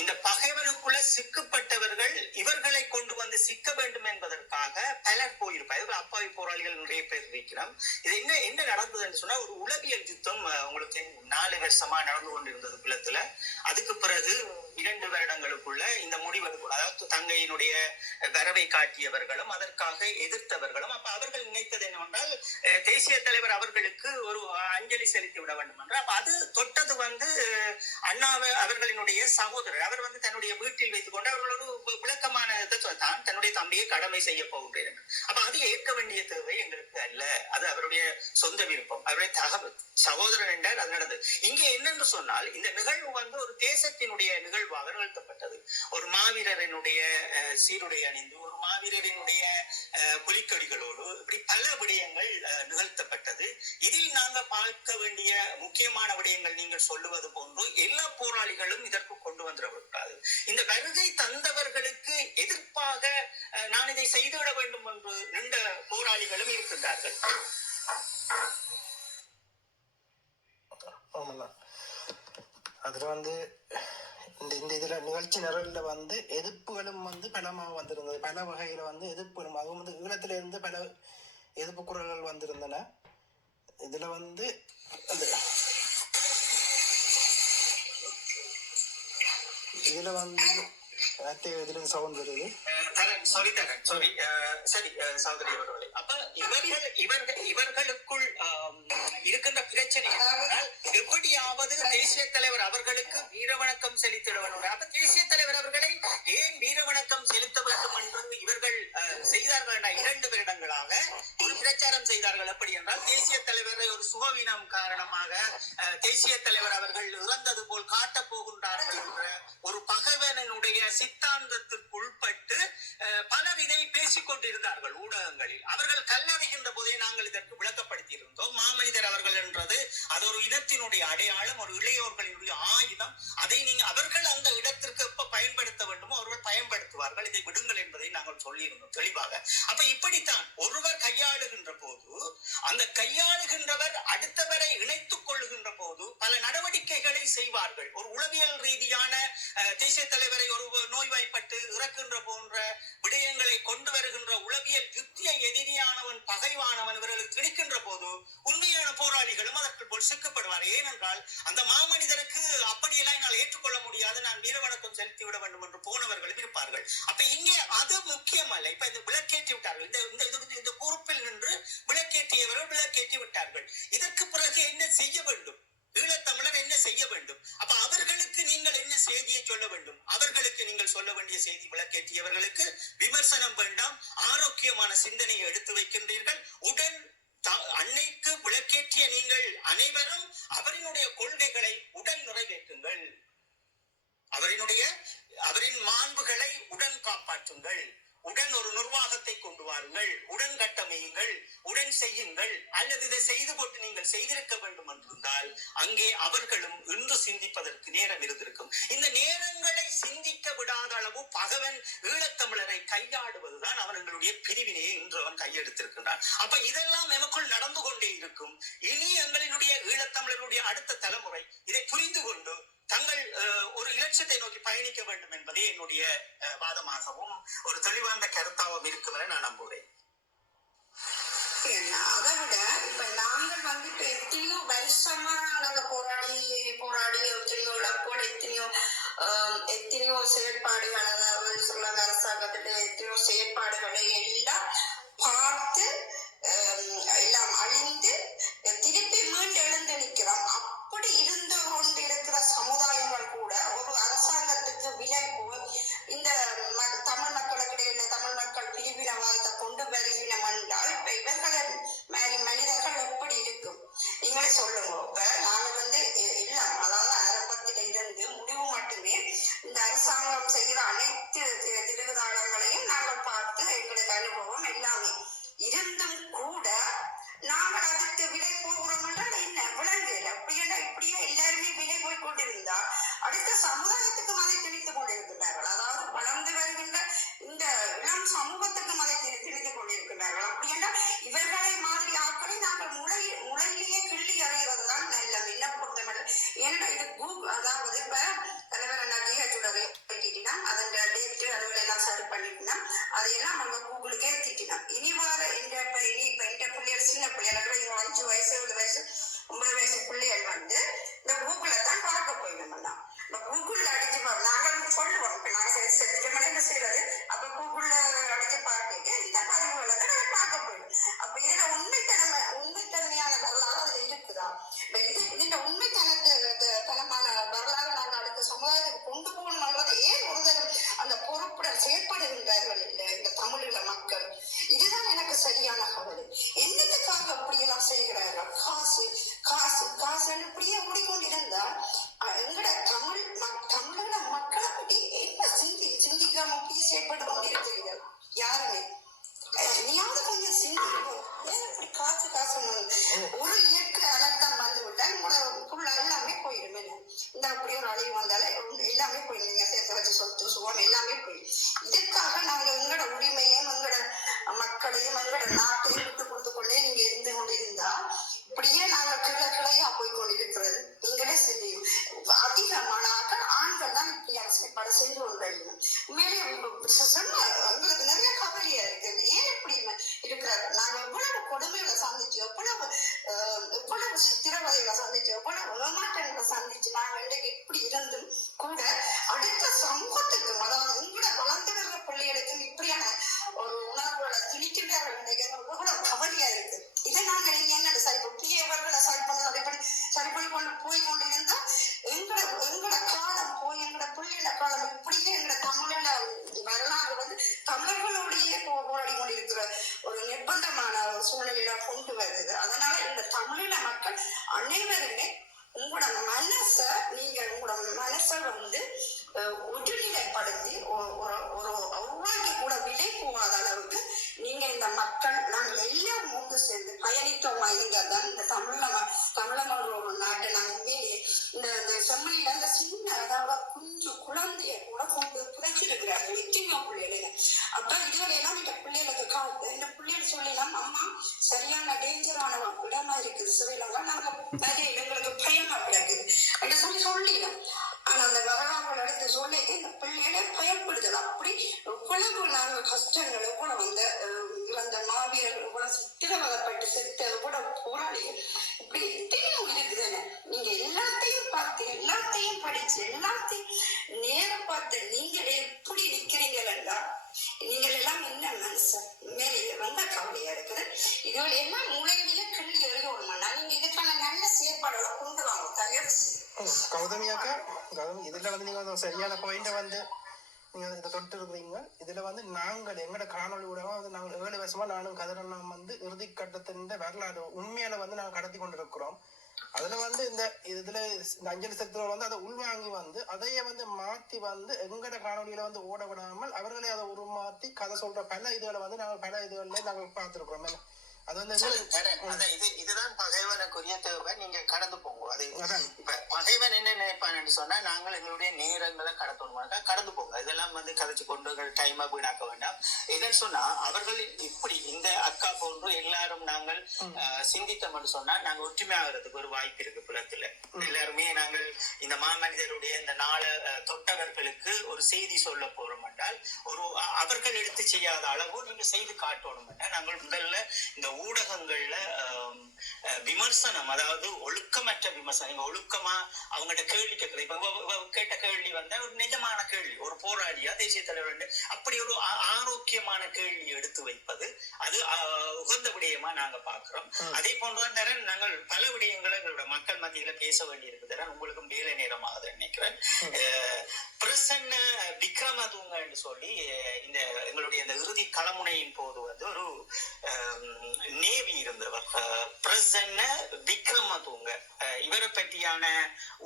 இந்த பகைவனுக்குள்ள சிக்கப்பட்டவர்கள் இவர்களை கொண்டு சிக்க வேண்டும் என்பதற்காக பலர் போயிருப்பார்கள். அப்பாவி போராளிகள் நிறைய பேர் இருக்கிறோம். இது என்ன நடந்ததுன்னு சொன்னா, ஒரு உளவியல் யுத்தம் உங்களுக்கு 4 வருஷமா நடந்து கொண்டிருந்தது குளத்துல. அதுக்கு பிறகு 2 வருடங்களுக்குள்ள இந்த முடிவெடுக்கும், அதாவது தங்கையினுடைய வரவை காட்டியவர்களும் அதற்காக எதிர்த்தவர்களும், அப்ப அவர்கள் நினைத்தது என்னவென்றால் தேசிய தலைவர் அவர்களுக்கு ஒரு அஞ்சலி செலுத்தி விட வேண்டும் என்று. அப்ப அது தொட்டது அண்ணா அவர்களினுடைய சகோதரர். அவர் தன்னுடைய வீட்டில் வைத்துக் கொண்டு அவர்களோடு விளக்கமான தான் தன்னுடைய தம்பியை கடமை செய்ய போகின்றேன். அப்ப அது ஏற்க வேண்டிய தேவை எங்களுக்கு அல்ல, அது அவருடைய சொந்த விருப்பம், அவருடைய சகோதரன் என்றால் அது நடந்தது. இங்கே என்னென்று சொன்னால், இந்த நிகழ்வு ஒரு தேசத்தினுடைய நிகழ்வாக நிகழ்த்தப்பட்டது. ஒரு மாவீரரினுடைய சீருடை அணிந்து, ஒரு மாவீரரினுடைய புலிக்கொடிகளோடு இப்படி பல விடயங்கள் நிகழ்த்தப்பட்டது. இதில் நாங்கள் பார்க்க வேண்டிய முக்கியமான விடயங்கள் நீங்கள் சொல்லுவது போன்று எல்லா போராளிகளும் இதற்கு கொண்டு வந்துவிடாது. இந்த வருகை தந்தவர்களுக்கு எதிர்ப்பாக நான் இதை செய்துவிட வேண்டும் என்று நின்ற போராளிகளும் இருக்கின்றார்கள். அதுல இந்த இதுல நிகழ்ச்சி நிரல்ல எதிர்ப்புகளும் பலமாக வந்திருந்தது. பல வகையில எதிர்ப்புகளும், அதுவும் ஈழத்துல இருந்து பல எதிர்ப்பு குரல்கள் வந்திருந்தன. இதுல அந்த இதுல இதுல சவுண்ட் வருது. சரி சகோதரி அவர்களே, அப்ப இவர்களுக்குள் இருக்கின்ற பிரச்சனை எப்படியாவது தேசிய தலைவர் அவர்களுக்கு வீரவணக்கம் செலுத்திட வேண்டும். அப்ப தேசிய தலைவர் அவர்களை ஏன் வீரவணக்கம் செலுத்த வேண்டும் என்று இவர்கள் செய்தார்கள். 2 வருடங்களாக ஒரு பிரச்சாரம் செய்தார்கள். எப்படி என்றால், தேசிய தலைவரை ஒரு சுகவீனம் காரணமாக தேசிய தலைவர் அவர்கள் இறந்தது போல் காட்டப் போகின்றார்கள் என்ற ஒரு பகைவனுடைய சித்தாந்தத்திற்கு உட்பட்டு பலர் இதை பேசிக் கொண்டிருந்தார்கள் ஊடகங்களில். அவர்கள் கல்லறிகின்ற போதே நாங்கள் இதற்கு விளக்கப்படுத்தி இருந்தோம். மாமனிதர் அவர்கள் என்றது அது ஒரு இனத்தினுடைய அடையாளம், ஒரு இளையோர்களினுடைய ஆயுதம். அதை அவர்கள் அந்த இடத்திற்கு எப்ப பயன்படுத்த வேண்டுமோ அவர்கள் பயன்படுத்துவார்கள். இதை விடுங்கள் என்பதை நாங்கள் சொல்லியிருந்தோம் தெளிவாக. அப்ப இப்படித்தான் ஒருவர் கையாளுகின்ற போது, அந்த கையாளுகின்றவர் அடுத்தவரை இணைத்துக் கொள்ளுகின்ற போது பல நடவடிக்கைகளை செய்வார்கள். ஒரு உளவியல் ரீதியான தேசிய தலைவரை ஒரு நோய்வாய்ப்பட்டு இறக்கின்ற போன்ற விடயங்களை கொண்டு வருகின்ற உளவியல் யுத்திய எதிரியானவன் பகைவானவன் இவர்களுக்கு திணிக்கின்ற போது உண்மையான போராளிகளும் அதற்கு போல் சிக்கப்படுவார். ஏனென்றால் அந்த மாமனிதருக்கு அப்படியெல்லாம் என்னால் ஏற்றுக்கொள்ள முடியாது, நான் வீரவணக்கம் செலுத்தி விட வேண்டும் என்று போனவர்களும் இருப்பார்கள். அப்ப இங்கே அது முக்கியம் அல்ல. இப்ப இந்த விளக்கேற்றி விட்டார்கள், இந்த பொறுப்பில் நின்று விளக்கேற்றியவர்கள் விளக்கேற்றி விட்டார்கள். இதற்கு பிறகு என்ன செய்ய வேண்டும்? ஈழத்தமிழர் என்ன செய்ய வேண்டும்? அப்ப அவர்களுக்கு நீங்கள் என்ன செய்தியை சொல்ல வேண்டும்? அவர்களுக்கு நீங்கள் சொல்ல வேண்டிய செய்தி, விளக்கேற்றியவர்களுக்கு விமர்சனம் வேண்டாம், ஆரோக்கியமான சிந்தனையை எடுத்து வைக்கின்றீர்கள். உடன் அன்னைக்கு விளக்கேற்றிய நீங்கள் அனைவரும் அவரினுடைய கொள்கைகளை உடன் நிறைவேற்றுங்கள், அவரின் மாண்புகளை உடன் காப்பாற்றுங்கள், உடன் ஒரு நிர்வாகத்தை கொண்டு வாருங்கள், உடன் கட்டமையுங்கள், உடன் செய்யுங்கள். அல்லது இதை செய்து போட்டு நீங்கள் செய்திருக்க வேண்டும் என்றிருந்தால் அங்கே அவர்களும் இன்று சிந்திப்பதற்கு நேரம் இருந்திருக்கும். இந்த நேரங்களை சிந்திக்க விடாத அளவு பகவன் ஈழத்தமிழரை கையாடுவதுதான் அவர்களுடைய பிரிவினையை இன்று அவன் கையெடுத்திருக்கின்றான். அப்ப இதெல்லாம் நமக்குள் நடந்து கொண்டே இருக்கும். இனி எங்களினுடைய ஈழத்தமிழருடைய அடுத்த தலைமுறை இதை புரிந்து கொண்டு தங்கள் ஒரு இலட்சியத்தை நோக்கி பயணிக்க வேண்டும் என்பதே என்னுடைய வாதமாகவும் ஒரு தெளிவான கருத்தாகவும் இருக்கும் என நான் நம்புகிறேன். அதை விட இப்ப நாங்கள் எத்தனையோ வருஷமா நாங்க போராடி எத்தனையோ இழப்போடு எத்தனையோ செயற்பாடுகள், அதாவது சொல்ல அரசாங்கத்திட்ட எத்தனையோ செயற்பாடுகளை எல்லாம் பார்த்து எல்லாம் அழிந்து திருப்பி மீண்டு எழுந்து நிற்கிறோம். அப்படி இருந்து கொண்டு இருக்கிற சமுதாயங்கள் கூட ஒரு அரசாங்கத்துக்கு விலை போல் இந்த தமிழ் மக்களுக்கிடையில தமிழ் மக்கள் பிரிவினவாதத்தை கொண்டு வருகிறோம் என்றால் இப்ப இவர்களை மனிதர்கள் எப்படி இருக்கும் நீங்களே சொல்லுங்க. இப்ப நாங்க எல்லாம், அதாவது ஆரம்பத்தில இருந்து முடிவு மட்டுமே இந்த அரசாங்கம் செய்கிற அனைத்து திருவிதாளங்களையும் நாங்கள் பார்த்து எங்களுக்கு அனுபவம் எல்லாமே இருந்தும் கூட நாங்கள் அதுக்கு விலை போகிறோம் என்றால் என்ன விளங்கல. இப்படியே எல்லாருமே விலை போய் கொண்டிருந்தா அடுத்த சமுதாயத்துக்கு அதை திணித்துக் கொண்டிருக்கிறார்கள். அதாவது வளர்ந்து வருகின்ற இந்த இளம் எங்கட தமிழோட மக்களை பற்றி என்ன சிந்திக்காம செயல்பட்டு கொண்டிருக்கிறீர்கள் யாருமே. நீயாவது கொஞ்சம் சிந்திக்கணும். ஏன் இப்படி காசு ஒரு இயற்கை அனர்த்தம் வந்து விட்டால் உங்களோட எல்லாமே போயிடும். என்ன இந்த அப்படி ஒரு அழிவு வந்தாலே எல்லாமே போயிடும். நீங்க சேர்த்து வச்சு சொத்து சுகம் எல்லாமே போயிடும். இதுக்காக நாங்க எங்களோட உரிமையும் எங்களோட மக்களையும் எங்களோட நாட்டையும் விட்டு கொடுத்து கொண்டே நீங்க இருந்து கொண்டிருந்தா இப்படியே நாங்க கிளையா போய் கொண்டிருக்கிறது. நீங்களே சிந்தியும். அதிகமான ஆண்கள் தான் இப்படி அரசியல்பாடு செஞ்சு கொண்டிருக்கணும். உண்மையிலே சொன்ன எங்களுக்கு நிறைய கவலையா இருக்கு. ஏன் இப்படி இருக்கிறாரு? நாங்க எவ்வளவு கொடுமைகளை சந்திச்சு, எவ்வளவு சித்திரவதைகளை சந்திச்சு, எவ்வளவு ஏமாற்றங்களை சந்திச்சு நாங்க இன்றைக்கு இப்படி இருந்தும் கூட அடுத்த சமூகத்துக்கு, அதாவது உங்களோட வளர்ந்து வர்ற பிள்ளைகளுக்கும் இப்படியான ஒரு உணர்வுகளை திணிக்கின்றார்கள். இன்றைக்கு எவ்வளவு கவலையா இருக்கு. இதை நாங்க நீங்க என்ன சரி புதியவர்களை சரி பண்ணி கொண்டு போய் கொண்டு இருந்தா எங்களோட காலம் போய் எங்களோட பிள்ளைகள காலம் இப்படியே எங்களோட தமிழ வரலாறு வந்து தமிழர்களுடைய போராடி கொண்டிருக்கிற ஒரு நிர்பந்தமான சூழ்நிலையில கொண்டு வருது. அதனால இந்த தமிழீழ மக்கள் அனைவருமே உங்களோட மனசை வந்து ஒற்றுநிலைப்படுத்தி ஒரு அவ்வாய்க்கு கூட விலை போகாத அளவுக்கு நீங்க இந்த மக்கள் நாங்கள் எல்லாம் ஒன்று சேர்ந்து பயணித்தோமா இருந்தால்தான் இந்த தமிழக ஒரு நாட்டை நாங்கள் உண்மையிலேயே இந்த செம்மொழியில இந்த சின்ன அதாவது குஞ்சு குழந்தைய கூட கொண்டு புதைச்சிருக்கிறார்கள் எத்தனையோ பிள்ளைகளை. அப்ப இதுல எல்லாம் இந்த பிள்ளைகளுக்கு காலத்து இந்த பிள்ளைகள் சொல்லலாம், அம்மா சரியான டேஞ்சரான இடமா இருக்குது சிறையிலங்க, நாங்க நிறைய எங்களுக்கு பயமா கிடக்குது அப்படி சொல்லிடலாம். ஆனா அந்த வரலாறுகள் எடுத்து சொல்லிட்டு இந்த பிள்ளைகளே பயப்படுதல். அப்படி எவ்வளவு நாங்கள் கஷ்டங்கள் எவ்வளவு அந்த மாவீரர்கள் எவ்வளவு சித்திரவதைப்பட்டு செத்து எவ்வளவு போராளிகள் இப்படி எத்தனையும் இருக்குதுன்னு நீங்க எல்லாத்தையும் பார்த்து எல்லாத்தையும் படிச்சு எல்லாத்தையும் நேரம் பார்த்து நீங்களே எப்படி நிக்கிறீங்களா? நீங்கள் எல்லாம் என்ன மனுஷன் மேலே ரொம்ப கவலையா இருக்குது. இதுல எல்லாம் மூளைகளில கிள்ளி எழுதணும்னா நீங்க இதுக்கான நல்ல செயற்பாடுகளை கொண்டு வாங்க தயாரிச்சு. கௌதமியாக்கா, இதுல வந்து நீங்க சரியான பாயிண்ட வந்து நீங்க இதை தொட்டு இருக்கிறீங்க. இதுல வந்து நாங்கள் எங்களோட காணொலி ஊடகமா வந்து நாங்கள் 7 வருஷமா நானும் கதிரண்ணம் வந்து இறுதி கட்டத்தின் வரலாறு உண்மையில வந்து நாங்கள் கடத்தி கொண்டிருக்கிறோம். அதுல வந்து இதுல இந்த அஞ்சலி செலுத்துறவங்க வந்து அதை உள்வாங்கி வந்து அதையே வந்து மாத்தி வந்து எங்கட காணொலியில வந்து ஓட விடாமல் அவர்களே அதை உருமாத்தி கதை சொல்ற பல இதுகளை வந்து நாங்கள் பார்த்திருக்கிறோம். அது வந்து இதுதான் பகைவனுக்குரிய தேவை. நீங்க கடந்து போங்க. அது இப்ப பகைவன் என்ன நினைப்பான்னு சொன்னா, நாங்கள் எங்களுடைய நேரங்களை கடத்தணுமாக்கா கடந்து போங்க. இதெல்லாம் வந்து கதைச்சு கொண்டு டைமா வீணாக்க வேண்டாம். என்னன்னு சொன்னா, அவர்கள் இப்படி இந்த அக்கா போன்று எல்லாரும் நாங்கள் சிந்தித்தோம்னு சொன்னா நாங்க ஒற்றுமையாகிறதுக்கு ஒரு வாய்ப்பு இருக்கு. புலத்துல எல்லாருமே நாங்கள் இந்த மாமனிதருடைய இந்த நாளை தொட்டவர்களுக்கு ஒரு செய்தி சொல்ல போறோம் என்றால் அவர்கள் எடுத்து செய்யாத அளவு நீங்க செய்து காட்டணும் என்றால் நாங்கள் முதல்ல இந்த ஊடகங்கள்ல விமர்சனம், அதாவது ஒழுக்கமற்ற விமர்சனம், நீங்க ஒழுக்கமா அவங்ககிட்ட கேள்வி கேட்கல. இப்ப கேட்ட கேள்வி வந்து ஒரு நிஜமான கேள்வி, ஒரு போராடியா தேசிய தலைவர் அப்படி ஒரு ஆரோக்கியமான கேள்வி எடுத்து வைப்பது அது உகந்த விடயமா நாங்க பாக்குறோம். அதே போன்றுதான் தரன் நாங்கள் பல விடயங்களை எங்களோட மக்கள் மத்தியில பேச வேண்டி இருக்கு தரன். உங்களுக்கும் வேலை நேரமாகுது நினைக்கிறேன். பிரசன்ன விக்ரமதுங்க என்று சொல்லி இந்த எங்களுடைய இந்த இறுதி களமுனையின் போது வந்து ஒரு நேவி இருந்தவர் பிரசன்ன விக்ரமதுங்க, இவரை பற்றியான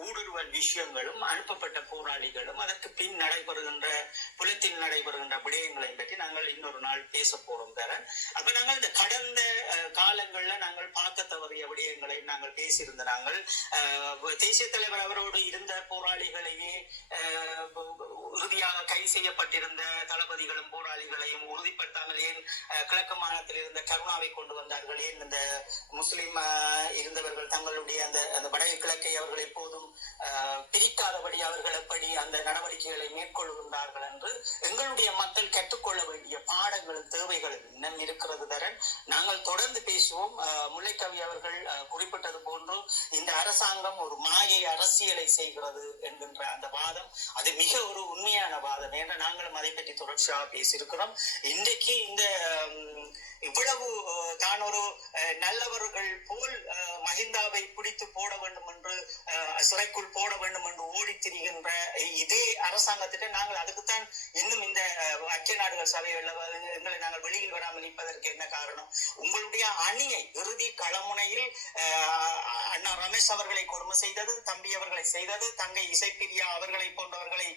ஊடுருவல் விஷயங்களும் அனுப்பப்பட்ட போராளிகளும் அதற்கு பின் நடைபெறுகின்ற புலத்தில் நடைபெறுகின்ற விடயங்களை பற்றி நாங்கள் இன்னொரு நாள் பேச போறோம் தரேன். அப்ப நாங்கள் இந்த கடந்த காலங்கள்ல நாங்கள் பார்க்க தவறிய விடயங்களை நாங்கள் பேசியிருந்த நாங்கள் தேசிய தலைவர் அவரோடு இருந்த போராளிகளையே உறுதியாக கை செய்யப்பட்டிருந்த தளபதிகளும் போராளிகளையும் உறுதிப்படுத்தாமல் ஏன் கிழக்கு மாநிலத்தில் இருந்த கருணாவை கொண்டு வந்தார்கள், ஏன் இந்த முஸ்லிம் இருந்தவர்கள் தங்களுடைய அந்த வட கிழக்கை அவர்கள் எப்போதும் பிரிக்காதபடி அவர்கள் எப்படி அந்த நடவடிக்கைகளை மேற்கொள்கின்றார்கள் என்று எங்களுடைய மக்கள் கற்றுக்கொள்ள வேண்டிய பாடங்களும் தேவைகளும் இன்னும் இருக்கிறது தரன். நாங்கள் தொடர்ந்து பேசுவோம். முல்லைக்கவி அவர்கள் குறிப்பிட்டது போன்று இந்த அரசாங்கம் ஒரு மாயை அரசியலை செய்கிறது என்கின்ற அந்த வாதம் அது மிக ஒரு உண்மையான வாதம். ஏன்னா நாங்களும் அதை பற்றி தொடர்ச்சியாக பேசியிருக்கிறோம். இன்றைக்கு இந்த இவ்வளவு தான் ஒரு நல்லவர்கள் போல் மஹிந்தாவை பிடித்து போட வேண்டும் என்று சிறைக்குள் போட வேண்டும் என்று ஓடி திரிகின்ற இதே அரசாங்கத்திட்ட நாங்கள் அதுக்குத்தான் இன்னும் இந்த ஐக்கிய நாடுகள் சபையில் எங்களை நாங்கள் வெளியில் வராமல் நிற்பதற்கு என்ன காரணம்? உங்களுடைய அணியை இறுதி களமுனையில் அண்ணா ரமேஷ் அவர்களை கொடுமை செய்தது, தம்பி அவர்களை செய்தது, தங்கை இசைப்பிரியா அவர்களை போன்றவர்களை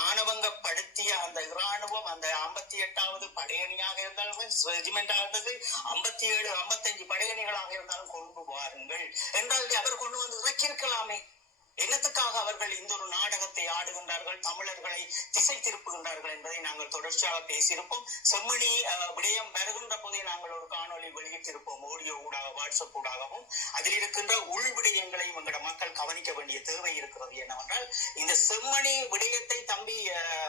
மானவங்கப்படுத்திய அந்த இராணுவம், அந்த 58வது படையணியாக இருந்தாலும் ரெஜிமெண்டாக இருந்தது, 57 55 படையணிகளாக இருந்தாலும் கொண்டு வாருங்கள் என்றால் அவர் கொண்டு வந்து இறக்கியிருக்கலாமே. என்னத்துக்காக அவர்கள் இந்த ஒரு நாடகத்தை ஆடுகின்றார்கள், தமிழர்களை திசை திருப்புகின்றார்கள் என்பதை நாங்கள் தொடர்ச்சியாக பேசியிருப்போம். செம்மணி விடயம் வருகின்ற போதே நாங்கள் ஒரு காணொலி வெளியிட்டிருப்போம், ஆடியோ ஊடாக, வாட்ஸ்அப் ஊடாகவும். அதில் இருக்கின்ற உள் விடயங்களையும் எங்களோட மக்கள் கவனிக்க வேண்டிய தேவை இருக்கிறது. என்னவென்றால் இந்த செம்மணி விடயத்தை தம்பி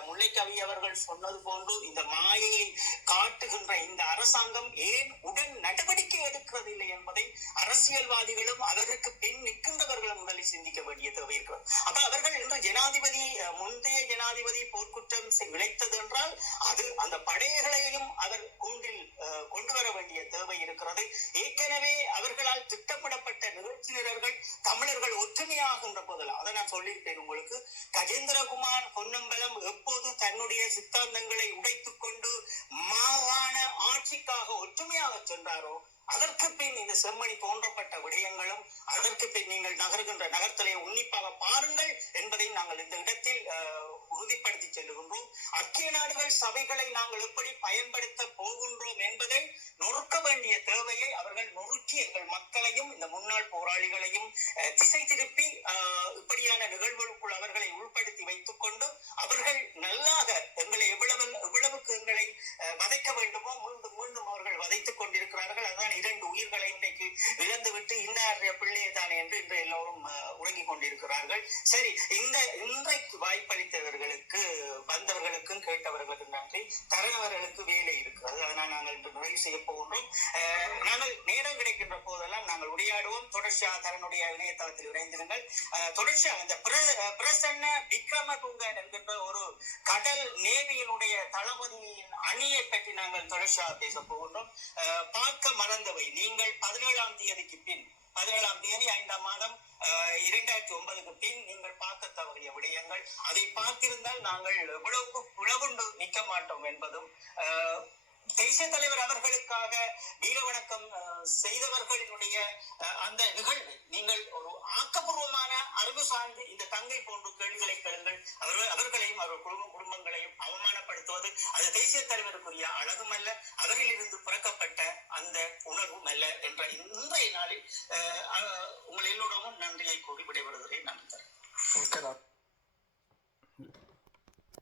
முல்லைக்கவி அவர்கள் சொன்னது போன்று இந்த மாயையை காட்டுகின்ற இந்த அரசாங்கம் ஏன் உடன் நடவடிக்கை எடுக்கிறதில்லை என்பதை அரசியல்வாதிகளும் அதற்கு பின் நிற்கின்றவர்களும் முதலில் சிந்திக்க வேண்டிய தேவை இருக்கிறது. அப்ப அவர்கள் இன்று ஜனாதிபதி, முந்தைய ஜனாதிபதி போர்க்குற்றம் இழைத்தது என்றால் அது அந்த படைகளையும் அவர் கூண்டில் கொண்டு வர வேண்டிய தேவை இருக்கிறது. ஏற்கனவே அவர்களால் திட்டமிடப்பட்ட நிகழ்ச்சி நிரல்கள் தமிழர்கள் ஒற்றுமையாகின்ற போதெல்லாம், அதை நான் சொல்லியிருப்பேன் உங்களுக்கு. கஜேந்திரகுமார் பொன்னம்பலம் எப்போது தன்னுடைய சித்தாந்தங்களை உடைத்துக் கொண்டு மாகாண ஆட்சிக்காக ஒற்றுமையாக சென்றாரோ அதற்கு பின் இந்த செம்மணி தோன்றப்பட்ட விடயங்களும், அதற்கு பின் நீங்கள் நகர்கின்ற நகர்த்தலை உன்னிப்பாக பாருங்கள் என்பதை நாங்கள் இந்த இடத்தில் உறுதிப்படுத்தி செல்லுகின்றோம். ஐக்கிய நாடுகள் சபைகளை நாங்கள் எப்படி பயன்படுத்த போகின்றோம் என்பதை நொறுக்க வேண்டிய தேவையை அவர்கள் நொறுக்கி எங்கள் மக்களையும் இந்த முன்னாள் போராளிகளையும் திசை திருப்பி இப்படியான நிகழ்வுகளுக்குள் அவர்களை உள்படுத்தி வைத்துக் கொண்டு அவர்கள் நல்லாக எங்களை எவ்வளவுக்கு எங்களை வதைக்க வேண்டுமோ மீண்டும் மீண்டும் அவர்கள் வதைத்துக் கொண்டிருக்கிறார்கள். அதுதான் 2 உயிர்களை இன்றைக்கு இழந்துவிட்டு இன்னாரிய பிள்ளையை தானே என்று இன்று எல்லோரும் உறங்கிக் கொண்டிருக்கிறார்கள். சரி, இன்றைக்கு வாய்ப்பளித்தவர்களுக்கு, வந்தவர்களுக்கும் கேட்டவர்களுக்கும் நன்றி. தரவர்களுக்கு வேலை இருக்கிறது, அதனால் நாங்கள் இன்று நிறைவு செய்ய போகின்றோம். நாங்கள் நேரம் கிடைக்கின்ற போதெல்லாம் நாங்கள் உரையாடுவோம். தொடர்ச்சியாக தரனுடைய இணையதளத்தில் இணைந்திருங்கள். தொடர்ச்சியாக இந்த பிரசன்ன விக்ரமதுங்கன் என்கின்ற ஒரு கடல் நேவியினுடைய தளபதியின் அணியை பற்றி நாங்கள் தொடர்ச்சியாக பேச போகின்றோம். பார்க்க மறந்தவை, நீங்கள் 17ஆம் தேதிக்கு பின், 17ஆம் தேதி 5ஆம் மாதம் 2009க்கு பின் நீங்கள் பார்க்க தவறிய விடயங்கள், அதை பார்த்திருந்தால் நாங்கள் எவ்வளவுக்கு பிளவுண்டு நிற்க மாட்டோம் என்பதும், தேசிய தலைவர் அவர்களுக்காக வீர வணக்கம் செய்தவர்களினுடைய அந்த நிகழ்வு நீங்கள் ஒரு ஆக்கப்பூர்வமான அறிவு சார்ந்து இந்த தங்கை போன்ற கேள்விகளை கேளுங்கள். அவர்களையும் அவர்கள் குடும்பங்களையும் அவமானப்படுத்துவது அது தேசிய தலைவருக்குரிய அழகும் அல்ல, அவரில் இருந்து பிறக்கப்பட்ட அந்த உணர்வும் அல்ல என்ற இன்றைய நாளில் உங்கள் எல்லோரும் நன்றியை கூறி விடைபெறுகிறேன். நன்றி.